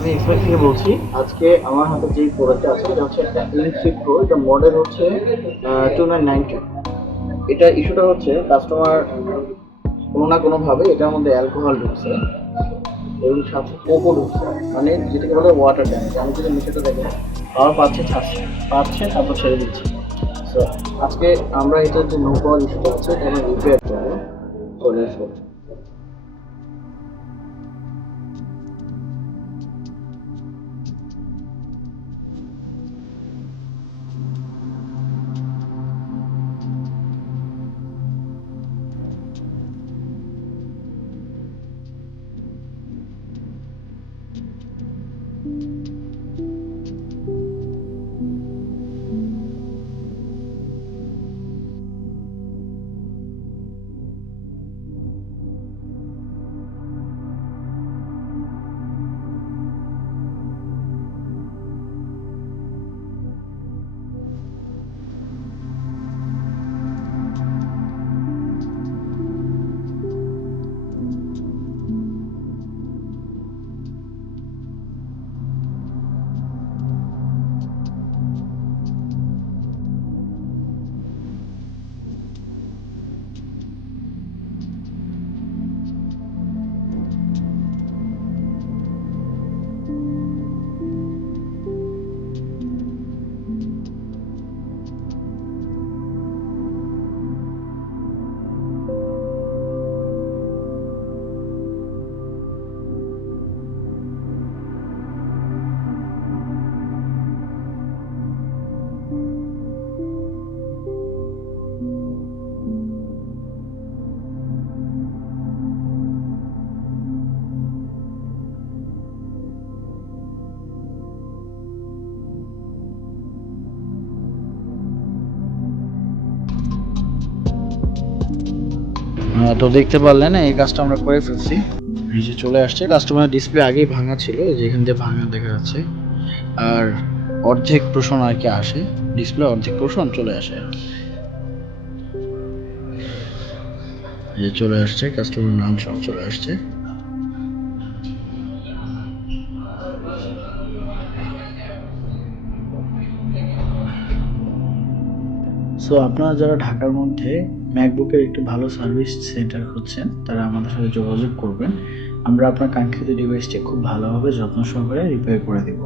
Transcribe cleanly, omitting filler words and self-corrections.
আমি এক্সপেক্ট থেকে বলছি। আজকে আমার হাতে যে প্রোডাক্টটা আছে এটা হচ্ছে একটা ইনফিট প্রো, এটা মডেল হচ্ছে 2992। এটা ইস্যুটা হচ্ছে কাস্টমার কোনো না কোনোভাবে এটার মধ্যে অ্যালকোহল ঢুকছে এবং সাথে কোকো ঢুকছে, মানে যেটাকে বলে ওয়াটার ড্যামেজ। আমি যদি মিশাতে দেখেন পাওয়ার পাচ্ছে ছাড়ছে, পাচ্ছে তারপর ছেড়ে দিচ্ছে। সো আজকে আমরা এটার যে নো পাওয়ার ইস্যুটা আছে এটা আমরা রিপেয়ার করবো। চলে এসো। তো দেখতে পারলেন এই কাজটা আমরা করে ফেলছি। এই যে চলে আসছে, কাস্টমার ডিসপ্লে আগেই ভাঙা ছিল, যেখান দিয়ে ভাঙা দেখা যাচ্ছে। আর অর্ধেক পোষণ আর কি আসে, ডিসপ্লে অর্ধেক পোষণ চলে আসে। এই যে চলে আসছে, কাস্টমার নাম সব চলে আসছে। সো আপনারা যারা ঢাকার মধ্যে ম্যাকবুকের একটু ভালো সার্ভিস সেন্টার খুঁজছেন তারা আমাদের সাথে যোগাযোগ করবেন। আমরা আপনার কাঙ্ক্ষিত ডিভাইসটি খুব ভালোভাবে যত্ন সহকারে রিপেয়ার করে দেব।